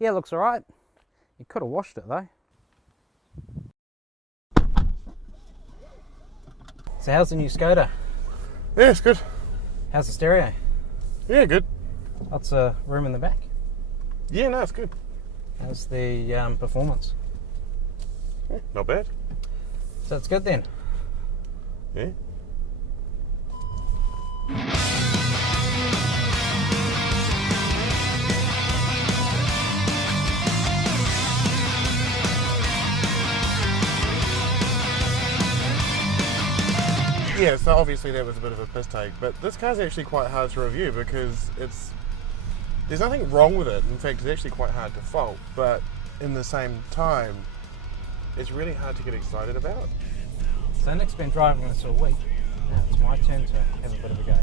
Yeah, looks alright. You could have washed it though. So how's the new Skoda? Yeah, it's good. How's the stereo? Yeah, good. Lots of room in the back. Yeah, no, it's good. How's the performance? Yeah, not bad. So it's good then? Yeah. Yeah, so obviously that was a bit of a piss take, but this car's actually quite hard to review because there's nothing wrong with it. In fact, it's actually quite hard to fault, but in the same time, it's really hard to get excited about. So Nick's been driving this all week. Now it's my turn to have a bit of a go.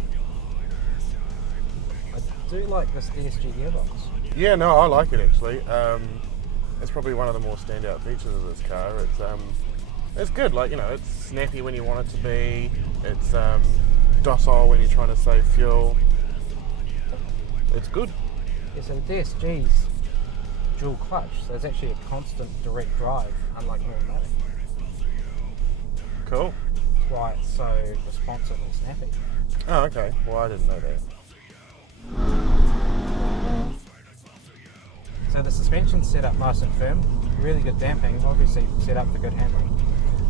I do like this DSG gearbox. Yeah, no, I like it actually. It's probably one of the more standout features of this car. It's good, like, you know, it's snappy when you want it to be. It's docile when you're trying to save fuel. It's good. Yeah, so the DSG's dual clutch, so it's actually a constant direct drive, unlike an automatic. Cool. That's why it's so responsive and snappy. Oh, okay. Well, I didn't know that. So the suspension's set up nice and firm, really good damping, obviously set up for good handling.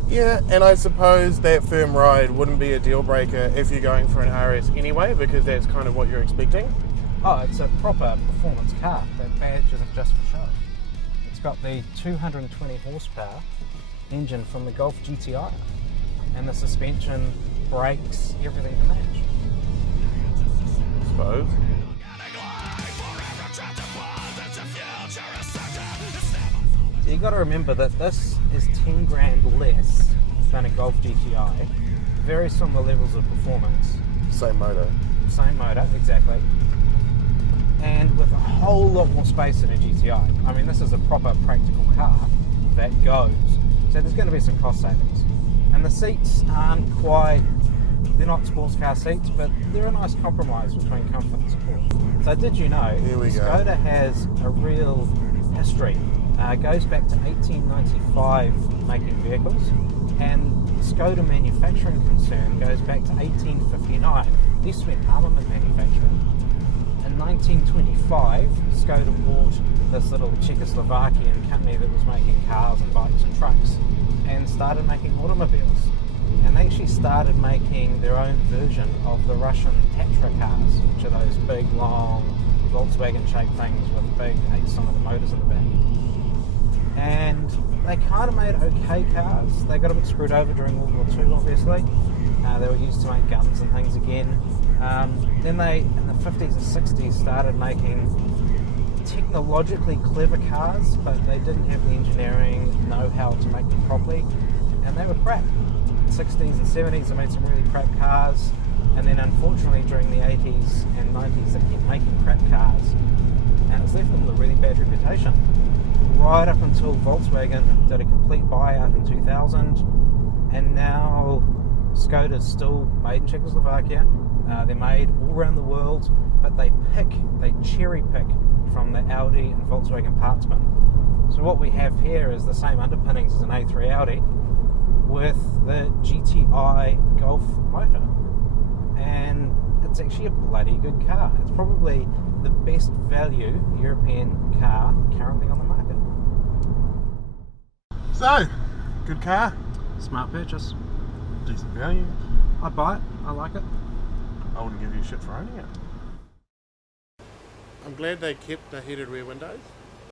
Yeah, and I suppose that firm ride wouldn't be a deal breaker if you're going for an RS anyway, because that's kind of what you're expecting. Oh, it's a proper performance car. That badge isn't just for show. It's got the 220 horsepower engine from the Golf GTI, and the suspension, brakes, everything to match. I suppose. So you got to remember that this is 10 grand less than a Golf GTI. Very similar levels of performance. Same motor. Same motor, exactly. And with a whole lot more space than a GTI. I mean, this is a proper practical car that goes. So there's going to be some cost savings. And the seats aren't quite, they're not sports car seats, but they're a nice compromise between comfort and support. So did you know, Skoda has a real history. Goes back to 1895 making vehicles, and Skoda manufacturing concern goes back to 1859. They used to be an armament manufacturing. In 1925, Skoda bought this little Czechoslovakian company that was making cars and bikes and trucks and started making automobiles. And they actually started making their own version of the Russian Tatra cars, which are those big, long, Volkswagen-shaped things with big 8-cylinder motors in the back. And they kind of made okay cars. They got a bit screwed over during World War II, obviously. They were used to make guns and things again. Then they, in the 50s and 60s, started making technologically clever cars, but they didn't have the engineering know-how to make them properly, and they were crap. 60s and 70s, they made some really crap cars, and then unfortunately during the 80s and 90s, they kept making crap cars, and it's left them with a really bad reputation. Right up until Volkswagen did a complete buyout in 2000, and now Skoda's still made in Czechoslovakia. They're made all around the world, but they cherry pick from the Audi and Volkswagen parts bin. So what we have here is the same underpinnings as an A3 Audi with the GTI Golf motor, and it's actually a bloody good car. It's probably the best value European car currently on the market. So, good car, Smart purchase. decent value. I'd buy it. I like it. I wouldn't give you shit for owning it. I'm glad they kept the heated rear windows.